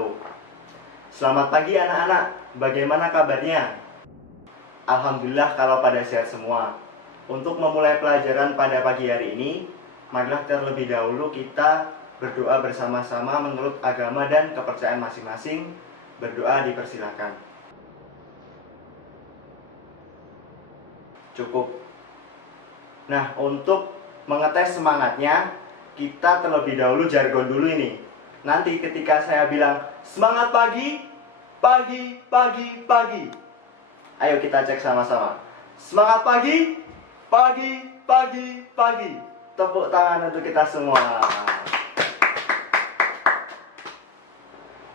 wabarakatuh. Selamat pagi anak-anak, bagaimana kabarnya? Alhamdulillah kalau pada sehat semua. Untuk memulai pelajaran pada pagi hari ini, marilah terlebih dahulu kita berdoa bersama-sama menurut agama dan kepercayaan masing-masing. Berdoa dipersilakan. Cukup. Nah, untuk mengetes semangatnya, kita terlebih dahulu jargon dulu ini. Nanti ketika saya bilang semangat pagi, pagi, pagi, pagi. Ayo kita cek sama-sama. Semangat pagi, pagi, pagi, pagi. Tepuk tangan untuk kita semua.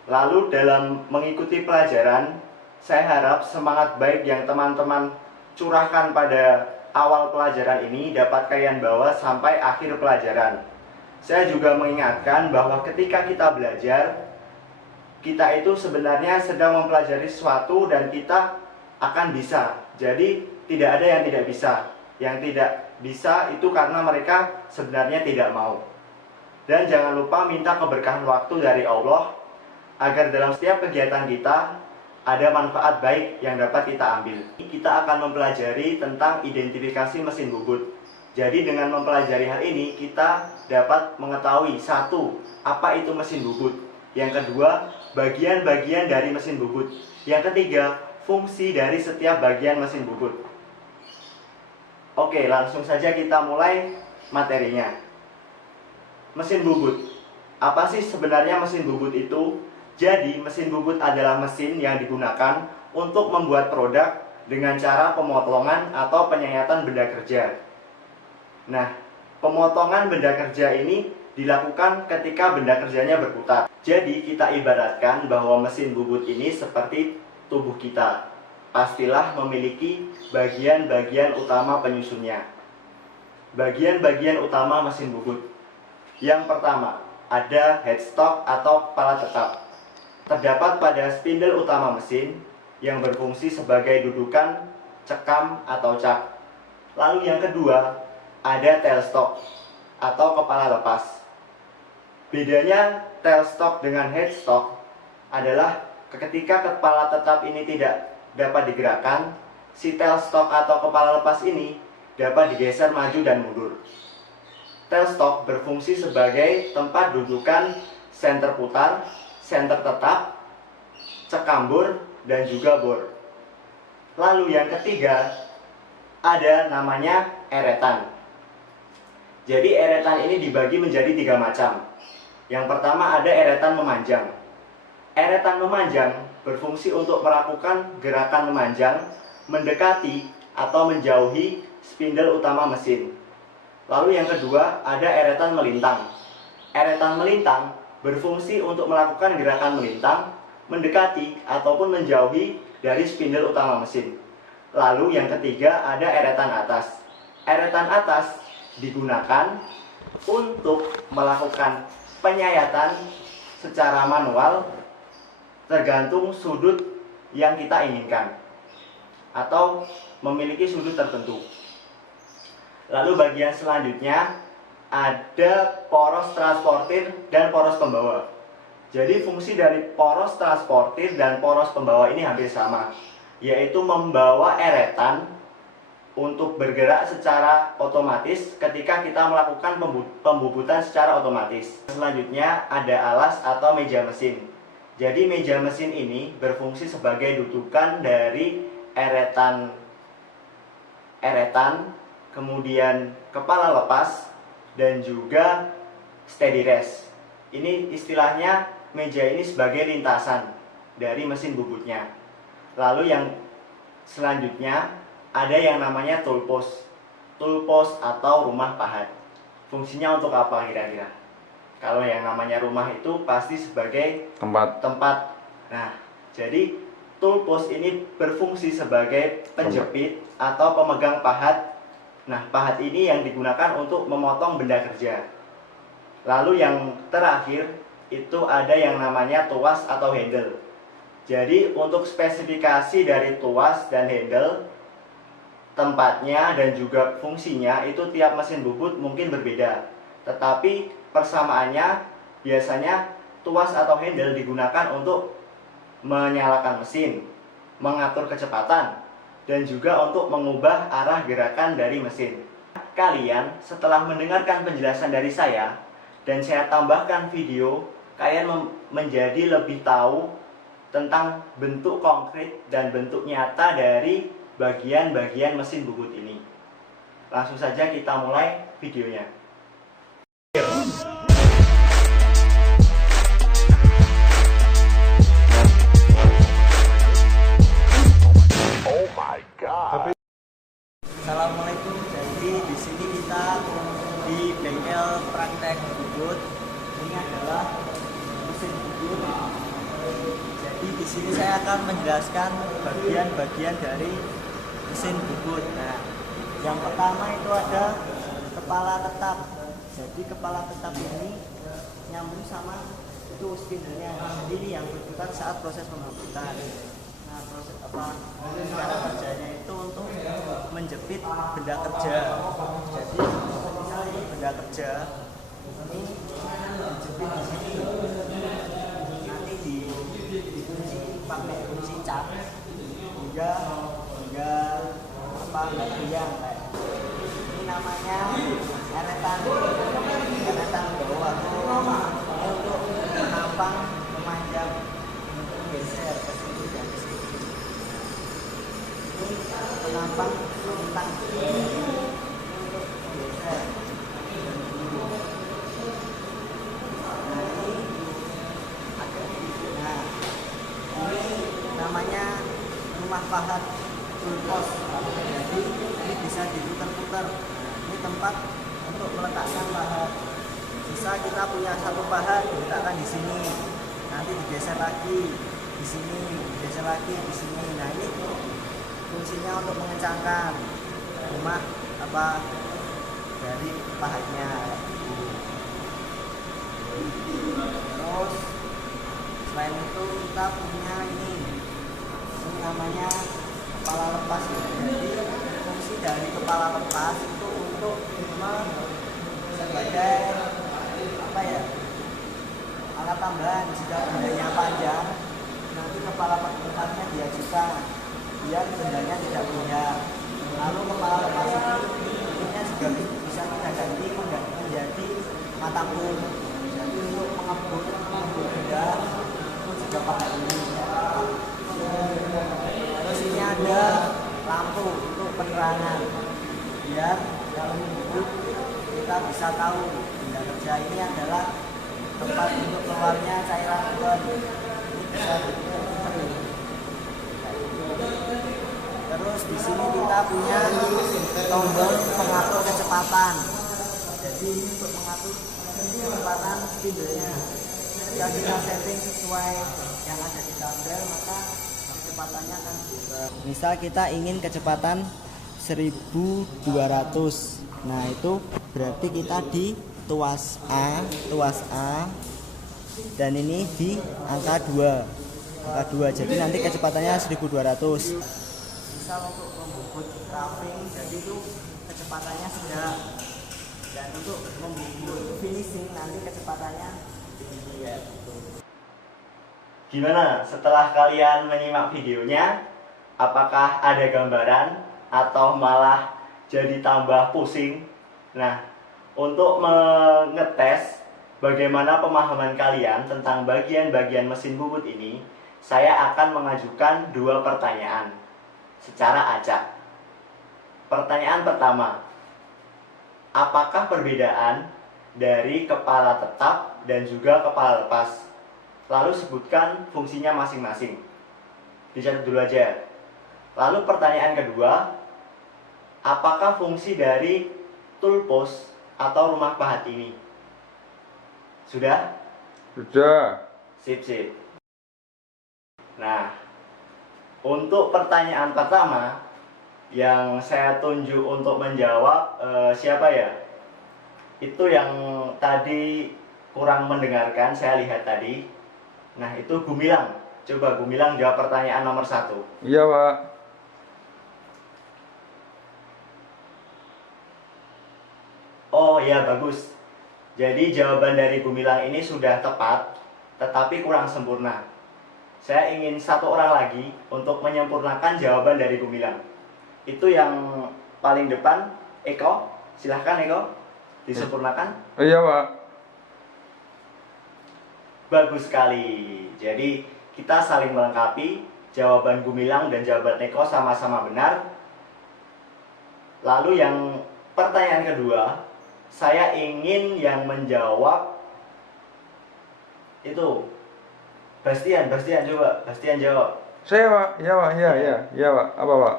Lalu dalam mengikuti pelajaran, saya harap semangat baik yang teman-teman curahkan pada awal pelajaran ini dapat kalian bawa sampai akhir pelajaran. Saya juga mengingatkan bahwa ketika kita belajar, kita itu sebenarnya sedang mempelajari sesuatu dan kita akan bisa. Jadi tidak ada yang tidak bisa. Yang tidak bisa itu karena mereka sebenarnya tidak mau. Dan jangan lupa minta keberkahan waktu dari Allah agar dalam setiap kegiatan kita ada manfaat baik yang dapat kita ambil. Kita akan mempelajari tentang identifikasi mesin bubut. Jadi dengan mempelajari hal ini kita dapat mengetahui satu, apa itu mesin bubut. Yang kedua, bagian-bagian dari mesin bubut. Yang ketiga, fungsi dari setiap bagian mesin bubut. Oke, langsung saja kita mulai materinya. Mesin bubut. Apa sih sebenarnya mesin bubut itu? Jadi, mesin bubut adalah mesin yang digunakan untuk membuat produk dengan cara pemotongan atau penyayatan benda kerja. Nah, pemotongan benda kerja ini dilakukan ketika benda kerjanya berputar. Jadi, kita ibaratkan bahwa mesin bubut ini seperti tubuh kita. Pastilah memiliki bagian-bagian utama penyusunnya. Bagian-bagian utama mesin bubut. Yang pertama, ada headstock atau kepala tetap. Terdapat pada spindle utama mesin yang berfungsi sebagai dudukan, cekam, atau cak. Lalu yang kedua, ada tailstock atau kepala lepas. Bedanya tailstock dengan headstock adalah ketika kepala tetap ini tidak dapat digerakkan, si tailstock atau kepala lepas ini dapat digeser maju dan mundur. Tailstock berfungsi sebagai tempat dudukan senter putar, senter tetap, cekambur, dan juga bor. Lalu yang ketiga, ada namanya eretan. Jadi eretan ini dibagi menjadi 3 macam. Yang pertama ada eretan memanjang. Eretan memanjang berfungsi untuk melakukan gerakan memanjang, mendekati atau menjauhi spindle utama mesin. Lalu yang kedua ada eretan melintang. Eretan melintang berfungsi untuk melakukan gerakan melintang, mendekati ataupun menjauhi dari spindle utama mesin. Lalu yang ketiga ada eretan atas. Eretan atas digunakan untuk melakukan penyayatan secara manual tergantung sudut yang kita inginkan atau memiliki sudut tertentu. Lalu bagian selanjutnya ada poros transportir dan poros pembawa. Jadi fungsi dari poros transportir dan poros pembawa ini hampir sama, yaitu membawa eretan untuk bergerak secara otomatis ketika kita melakukan pembubutan secara otomatis. Selanjutnya ada alas atau meja mesin. Jadi meja mesin ini berfungsi sebagai dudukan dari eretan, kemudian kepala lepas, dan juga steady rest. Ini istilahnya meja ini sebagai lintasan dari mesin bubutnya. Lalu yang selanjutnya ada yang namanya tool post. Tool post atau rumah pahat. Fungsinya untuk apa kira-kira? Kalau yang namanya rumah itu pasti sebagai tempat. Nah, jadi tool post ini berfungsi sebagai penjepit atau pemegang pahat. Nah, pahat ini yang digunakan untuk memotong benda kerja. Lalu yang terakhir itu ada yang namanya tuas atau handle. Jadi untuk spesifikasi dari tuas dan handle, tempatnya dan juga fungsinya itu tiap mesin bubut mungkin berbeda. Tetapi persamaannya biasanya tuas atau handle digunakan untuk menyalakan mesin, mengatur kecepatan, dan juga untuk mengubah arah gerakan dari mesin. Kalian setelah mendengarkan penjelasan dari saya dan saya tambahkan video, kalian menjadi lebih tahu tentang bentuk konkret dan bentuk nyata dari bagian-bagian mesin bubut ini. Langsung saja kita mulai videonya. Assalamualaikum. Jadi di sini kita di bengkel praktek bubut. Ini adalah mesin bubut. Jadi di sini saya akan menjelaskan bagian-bagian dari mesin bubut. Nah, yang pertama itu ada kepala tetap. Jadi kepala tetap ini nyambung sama itu spindlenya. Jadi ini yang berputar saat proses pembubutan. Nah, proses cara kerjanya itu untuk menjepit benda kerja. Jadi misal ini benda kerja, ini dijepit di sini, nanti dikunci pakai kunci cat hingga nggak goyang. Ini namanya eretan bawah untuk menampang memanjang geser ke sini dan ke sini. Ini penampang tentang untuk geser. Nah, ini namanya rumah pahat tulpos. Jadi ini bisa diputar-putar. Ini tempat untuk meletakkan pahat. Bisa kita punya satu pahat diletakkan di sini, nanti digeser lagi di sini, digeser lagi di sini. Nah, ini fungsinya untuk mengencangkan rumah dari pahatnya. Terus selain itu kita punya ini namanya kepala lepas. Jadi fungsi dari kepala lepas itu untuk sebagai alat tambahan. Jika bendanya panjang, nanti kepala lepasnya diajukan biar bendanya tidak goyang. Lalu kepala lepas ini juga bisa kita ganti menjadi mata pun. Jadi untuk mengebut benda itu juga pakai ini. Terus ini ada lampu untuk penerangan biar dalam mengebut kita bisa tahu benda kerja ini adalah tempat untuk keluarnya cairan uap. Ini bisa terus di sini kita punya tombol pengatur kecepatan. Jadi ini untuk mengatur kecepatan spindlenya. Jika kita setting sesuai yang ada di tabel, maka kecepatannya akan berubah. Misal kita ingin kecepatan 1200. Nah, itu berarti kita di tuas A, dan ini di angka 2. Jadi nanti kecepatannya 1200. Misal untuk membubut roughing, jadi itu kecepatannya sedang. Dan untuk membubut finishing nanti kecepatannya tinggi ya. Gimana setelah kalian menyimak videonya? Apakah ada gambaran atau malah jadi tambah pusing? Nah, untuk mengetes bagaimana pemahaman kalian tentang bagian-bagian mesin bubut ini, saya akan mengajukan 2 pertanyaan secara acak. Pertanyaan pertama, apakah perbedaan dari kepala tetap dan juga kepala lepas? Lalu sebutkan fungsinya masing-masing. Dicatat dulu aja. Lalu pertanyaan kedua, apakah fungsi dari tulpos atau rumah pahat ini? Sudah? Sudah. Sip. Nah, untuk pertanyaan pertama yang saya tunjuk untuk menjawab, siapa ya? Itu yang tadi kurang mendengarkan, saya lihat tadi. Nah, itu Gumilang. Coba Gumilang jawab pertanyaan nomor 1. Iya, Pak. Oh ya, bagus. Jadi jawaban dari Gumilang ini sudah tepat. tetapi kurang sempurna. Saya ingin satu orang lagi untuk menyempurnakan jawaban dari Gumilang. Itu yang paling depan, Eko. Silahkan Eko, disempurnakan. Iya, Pak. Bagus sekali. Jadi kita saling melengkapi. Jawaban Gumilang dan jawaban Eko sama-sama benar. Lalu yang pertanyaan kedua, saya ingin yang menjawab itu Bastian coba. Bastian jawab. Saya, Pak. Iya, Pak. Iya, Pak. Apa, Pak?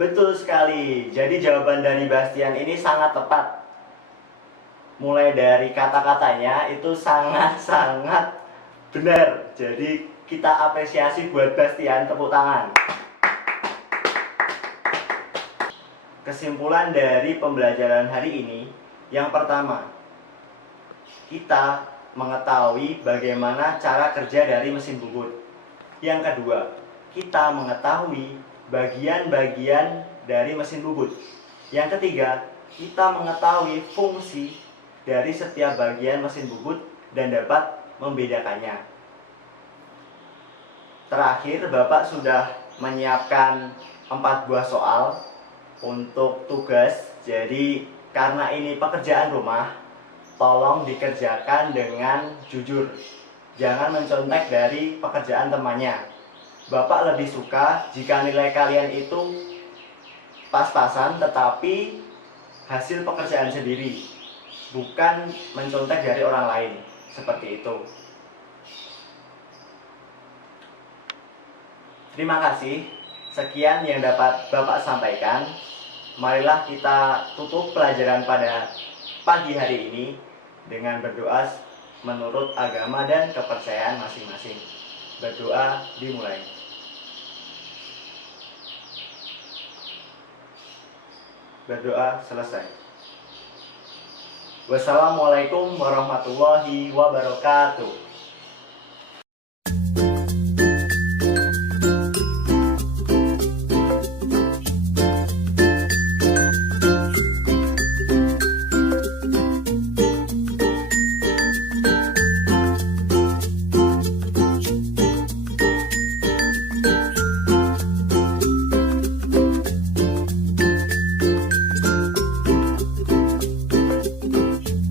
Betul sekali. Jadi jawaban dari Bastian ini sangat tepat. Mulai dari kata-katanya itu sangat-sangat benar. Jadi kita apresiasi buat Bastian, tepuk tangan. Kesimpulan dari pembelajaran hari ini, yang pertama, kita mengetahui bagaimana cara kerja dari mesin bubut. Yang kedua, kita mengetahui bagian-bagian dari mesin bubut. Yang ketiga, kita mengetahui fungsi dari setiap bagian mesin bubut dan dapat membedakannya. Terakhir, Bapak sudah menyiapkan 4 buah soal untuk tugas. Jadi karena ini pekerjaan rumah, tolong dikerjakan dengan jujur. Jangan mencontek dari pekerjaan temannya. Bapak lebih suka jika nilai kalian itu pas-pasan tetapi hasil pekerjaan sendiri, bukan mencontek dari orang lain. Seperti itu. Terima kasih. Sekian yang dapat Bapak sampaikan. Marilah kita tutup pelajaran pada pagi hari ini dengan berdoa menurut agama dan kepercayaan masing-masing. Berdoa dimulai. Berdoa selesai. Wassalamualaikum warahmatullahi wabarakatuh.